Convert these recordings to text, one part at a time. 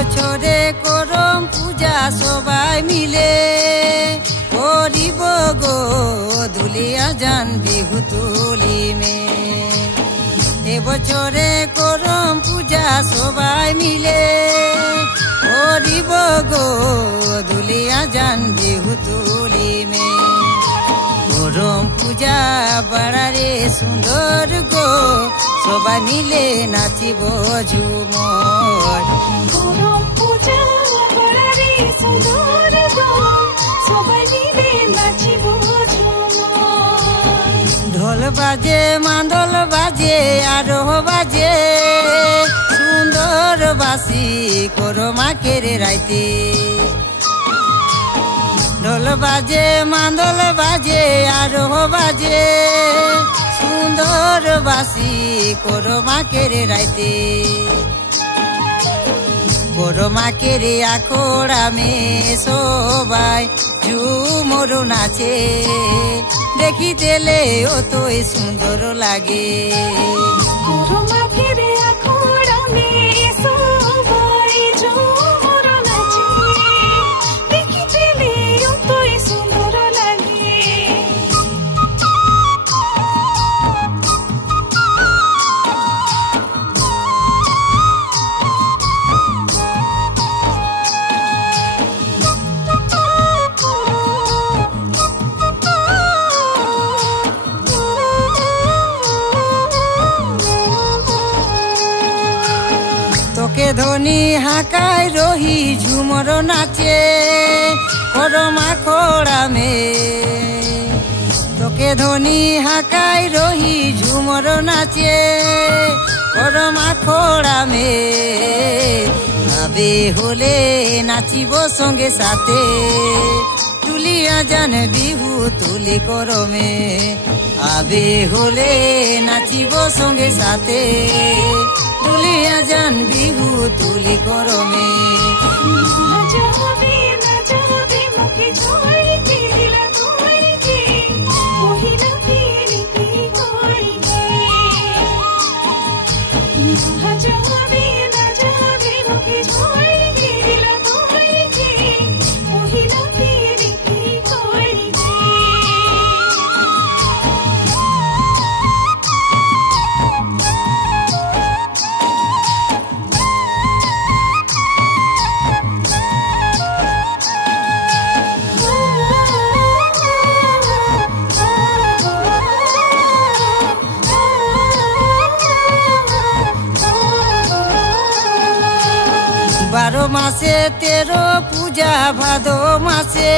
এবছরে করম পূজা সবাই মিলে করিব গো দুলিয়া জান বিহু তুলিমে। এবছরে করম পূজা সবাই মিলে করিব গো দুলিয়া জান বিহু তুলিমে। করম পূজা বাড়ারে সুন্দর গো সবাই মিলে নাচিব ঝুমর। করম পূজা বাড়ারে সুন্দর গো সবাই মিলে নাচিব ঝুমর। ঢোল বাজে মাদল বাজে আরো বাজে সুন্দর বাসি করমাকের রাইতে। ঢোল বাজে মাদল বাজে আরো বাজে সুন্দর বাসি করমাকের রাইতে। করমাকের আখড়ামে সবাই ঝুমর নাচে দেখিতেলে অতই সুন্দর লাগে। করমাকের আখড়ামে সবাই ঝুমর নাচে দেখিতেলে অতই সুন্দর লাগে। তোকে ধনি হাকায় রহি ঝুমর নাচে করমা খোড়ামে। তোকে ধনি হাকায় রহি ঝুমর নাচে করমা খোড়ামে। আবে হলে নাচিব সঙ্গে সাথে তুলিয়া জান বিহু তুলি করমে। আবে হলে নাচিব সঙ্গে সাথে তুলিয়া জান বিহু তুলি করমে। নাচাবে নাচাবে মুখে ঝড়কে দিলা তোরকে কহিলা ফিরিতে কইকে। নাচাবে নাচাবে মুখে ঝড়কে দিলা তোরকে কহিলা ফিরিতে কইকে। বারো মাসে তেরো পূজা ভাদো মাসে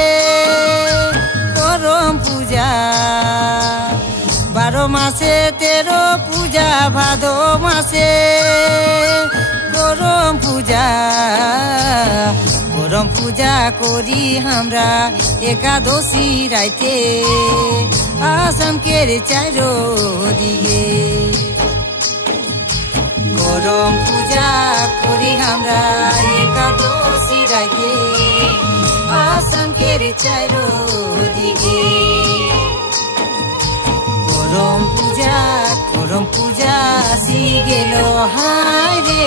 করম পূজা। বারো মাসে তেরো পূজা ভাদো মাসে করম পূজা। করম পূজা করি আমরা একাদশী রাইতে আসামকের চারো দিকে। করম পূজা করি আমরা একাদশী রাইতে আসামকের চারো দিকে। করম পূজা আসি গেল হায় রে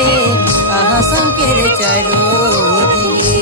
আসামকের চারো দিকে।